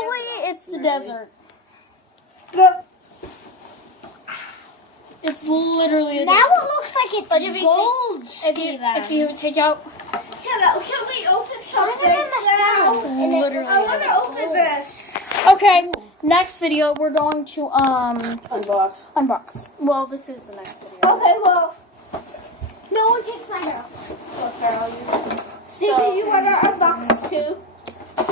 Literally, it's the desert. It's literally a Now desert. it looks like it's Like if you gold, If you take out Can we open something now? literally I want to open this. Okay, next video we're going to Unbox. Well, this is the next video. Okay, well, No one takes my girl. Stevie, you want to unbox too?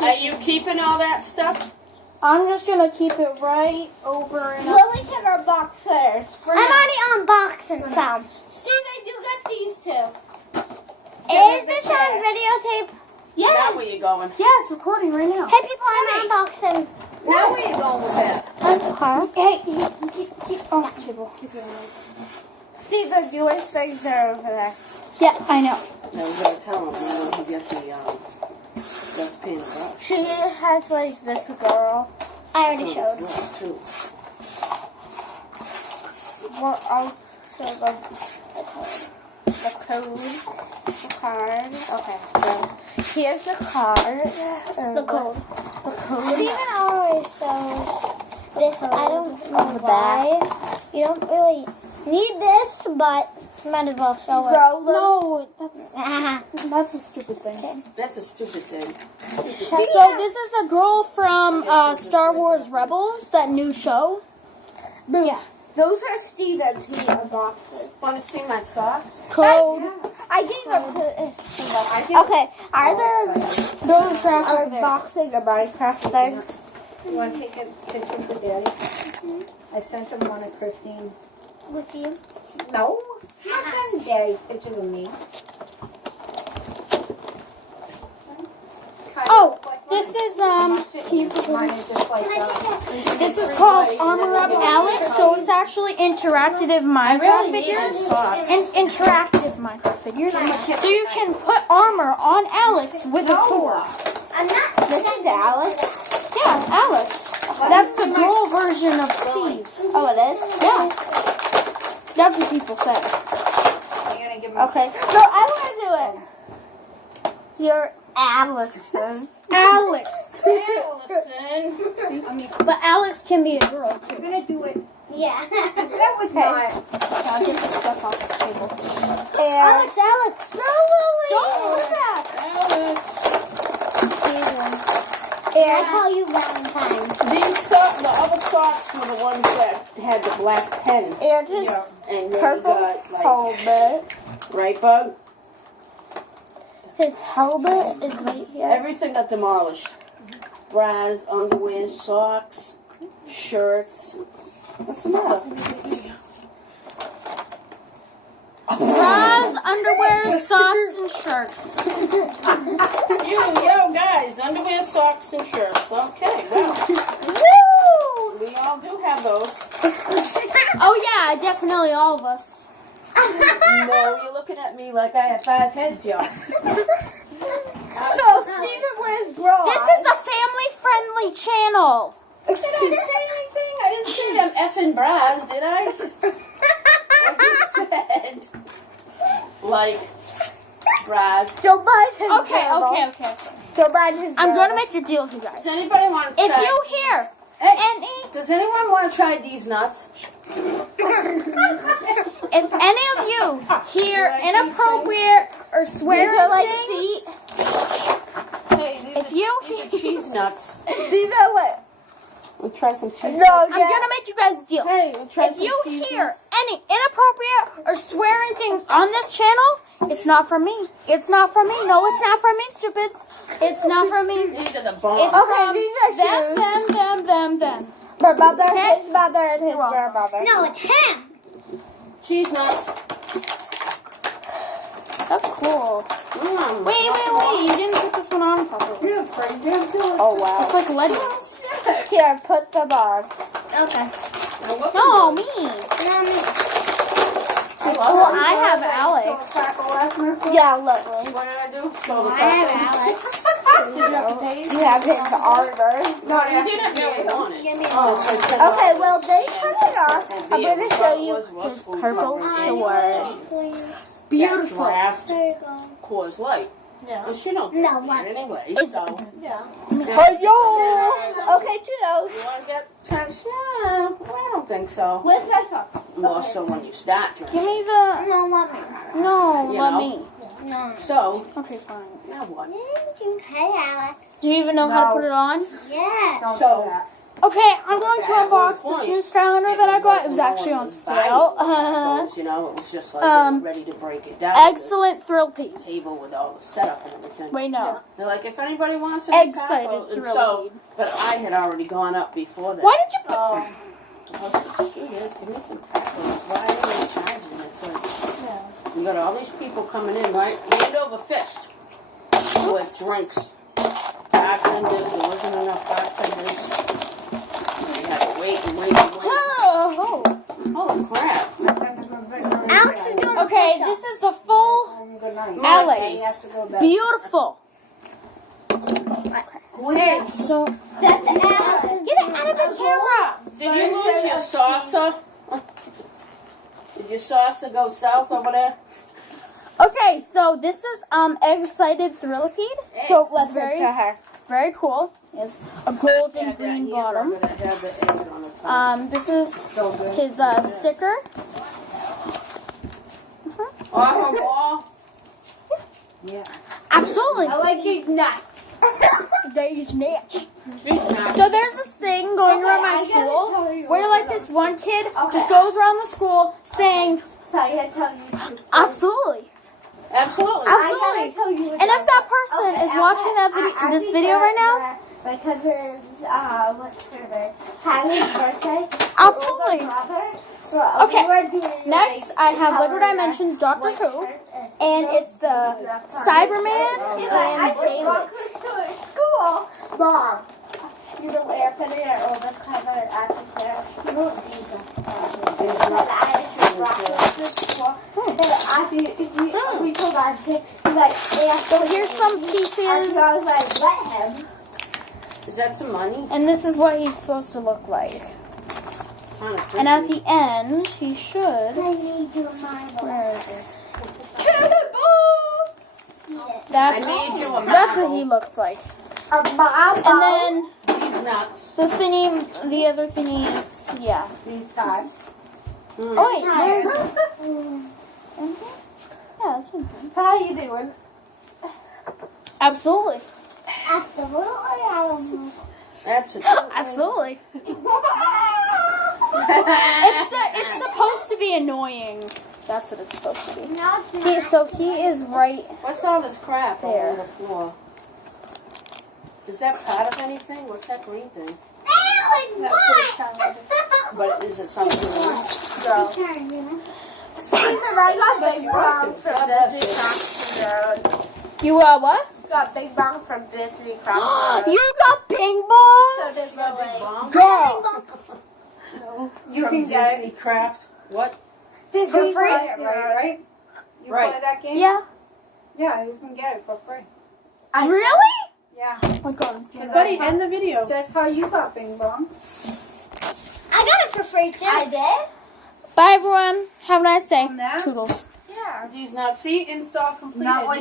Are you keeping all that stuff? I'm just gonna keep it right over and up. Lily can unbox first. For I'm now. already unboxing some. Steven, you get these two. Is this on videotape? Now where you going? Yeah, it's recording right now. Hey people, I'm unboxing. Now where you going with that? Hey, keep on the table. Steven, your things are over there. Yeah, I know. No, we gotta tell him when he get the best pin box. She has like this girl. I already showed. Too. Well, I'll show them the code. The card. Okay, so here's the card. The code. The It code. even always shows this. I don't know the why. You don't really need this, but might as well show it. Go, No, that's Ah. a stupid thing. That's a stupid thing. So this is the girl from Star Wars Rebels, that new show. Yeah. Those are Steven's he unboxes. Want to see my socks? Code. I gave them to Okay, either Throw the trash over there. unboxing a Minecraft thing. You want to take a picture for Daddy? I sent him one of Christine. With you. No, I sent Daddy pictures of me. Oh, this is can you put Mine is just like this is called Armor Up Alex, so it's actually interactive Minecraft figures. And interactive Minecraft figures. So you can put armor on Alex with a sword. I'm not. This is Alex. Yeah, Alex. That's the girl version of Steve. Oh, it is? Yeah. That's what people say. you're gonna give me. Okay. No, I want to do it. You're Allison. Alex. I mean, But Alex can be a girl I'm too. gonna do it. Yeah. That was not. I'll get the stuff off the table. And Alex. no, Lily. Don't do that. I call you Valentine. These socks, the other socks were the ones that had the black pen. And his And then purple you got, like, helmet. right, Bug? His helmet is right here. Everything got demolished. Bras, underwear, socks, shirts. What's the matter? Bras, underwear, socks, and shirts. Yo, guys, underwear, socks, and shirts. Okay, well, Woo! we all do have those. Oh yeah, definitely all of us. No, you're looking at me like I have 5 heads, y'all. So Steven wears bras. This is a family-friendly channel. Did I say anything? I didn't say them effing bras, did I? I just said, like, bras. Don't mind his Okay. grandma. Don't mind his I'm grandma. going to make a deal with you guys. Does anybody want to try? If you hear any, Does anyone want to try these nuts? if any of you hear inappropriate or swearing These are like things, Hey, if you these are cheese nuts. These are what? We'll try some cheese No, nuts. I'm gonna make you guys a deal. Hey, we'll try If some you cheese hear nuts. any inappropriate or swearing things on this channel, it's not from me. It's not from me. No, it's not from me, stupids. It's not from me. These are the bombs. It's Okay, from these are shoes. them. My mother, Okay. his mother, and his You're welcome. grandmother. No, it's him. Cheese nuts. That's cool. Wait. You didn't put this one on properly. Oh, wow. It's like Legos. Here, put them on. Okay. No, me. Now me. Well, I have Alex. Yeah, lovely. What did I do? Stole the I have taco. Alex. Did you have to pay? You have his armor. No, you didn't really want it. Give me Oh, one. so it's $10. Okay, well, they turn it off. I'm going to show you his his purple sword. Please. Beautiful. Draft There you go. Coors Light. Yeah. Well, she don't No, drink what? it anyway, so. Yeah. Hey, yo! Okay, Toodles. You want to get touched? Yeah, well, I don't think so. Where's my phone? More so when you start Give drinking. me the. No, mommy. No, You let know. me. No. So, Okay, fine. now what? Hey, Alex. Do you even know how to No. put it on? Yeah. Don't So- do that. Okay, I'm going to At one unbox this point, new Skylander that I got. It was actually on sale. You know, it was just like they were ready to break it down. Excellent thrill peak. The table with all the setup and everything. Wait, no. They're like, if anybody wants it, Excited and thrill so, peak. but I had already gone up before that. Why did you put? Oh, screw this, give me some tacos. Why are they charging? It's like, you got all these people coming in, right? Hand over fist with drinks. Bartenders, there wasn't enough bartenders. We had to wait and wait and wait. Oh. Holy crap. Alex is doing Okay, push-ups. this is the full Good night. Alex. He has to go back. Beautiful. Where? So That's Alex. get it out of the camera. Did you lose your saucer? Did your saucer go south over there? Okay, so this is Excited Thrillipede. Don't listen Very, to her. Very cool. It's a golden green bottom. That had the egg on the top. This is So good. his sticker. On the wall. Yeah. Absolutely. I like these nuts. These niche. She's not. So there's this thing going around my school where like this one kid just goes around the school saying, So I gotta tell you. absolutely. Absolutely. Absolutely. Tell you And if that person is watching that this video right now, my cousin's what's her name? Hallie's birthday. absolutely. Okay, We were doing, next I have Lego Dimensions Doctor Who, and it's the Cyberman and Jalen. School. Mom, you know Anthony, our oldest cousin, actor there. You don't need them. And I just rock to school. And after we told Anthony, he's like, So here's some pieces, and I was like, let him. Is that some money? and this is what he's supposed to look like. Kind of And at the end, he should. I need your marble. Where is it? Eat it. That's I need you a that's what marble. he looks like. A marble. And then These nuts. the thingy, the other thingy is These guys. Oh wait, there's. Yeah, that's okay. How you doing? Absolutely. Absolutely, I don't know. Absolutely. Absolutely. It's supposed to be annoying. That's what it's supposed to be. No, it's He, not. so he is right. What's all this crap all There. over the floor? Is that part of anything? What's that green thing? Alex, what? But is it something else? Turn, you know? I got big bong from God bless Disney Crossing Road. You What? Got big bong from Disney Crossing Road. You got ping pong? So did Lily. Bomb? Girl. You From can get Disney Craft? What? Disney free? Crossing Right, Road. right? You Right. play that game? Yeah. Yeah, you can get it for free. Really? Yeah. Oh my god. Buddy, end the video. That's how you got Bing Bong. I got it for free too. I did? Bye everyone. Have a nice day. On that? Toodles. Yeah. These nuts. See, install completed. Not like